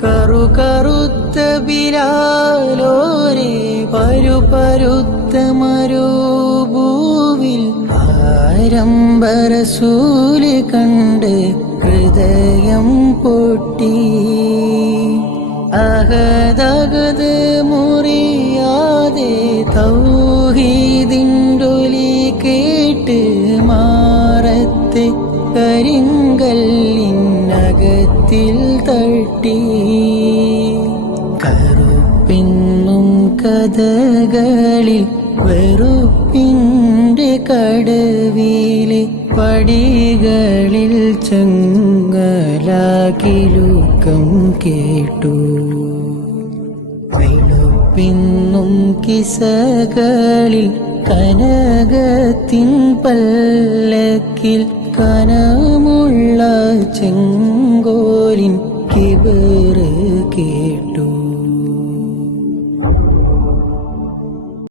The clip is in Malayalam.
കറുകറുത്ത ബിലാലോരെ പരുപരുത്ത മരുഭൂവിൽ ആരംഭരസൂല് കണ്ട് ഹൃദയം പൊട്ടി. അഹദഗത് മുറിയാതെ തൗഹീദിൻ്റൊലി കേട്ട് മാറത്തെ കരിങ്കല്ലിനകത്തിൽ തട്ടി. കറുപ്പിന്നും കഥകളിൽ വെറുപ്പിൻ്റെ കടവിലെ പടികളിൽ ചങ്ങലാകിലുക്കം കേട്ടു. വെളുപ്പിന്നും കിസകളിൽ കനകത്തിൻ പല്ലക്കിൽ കനമുള്ള ചെങ്കോലിൻ കിബറ്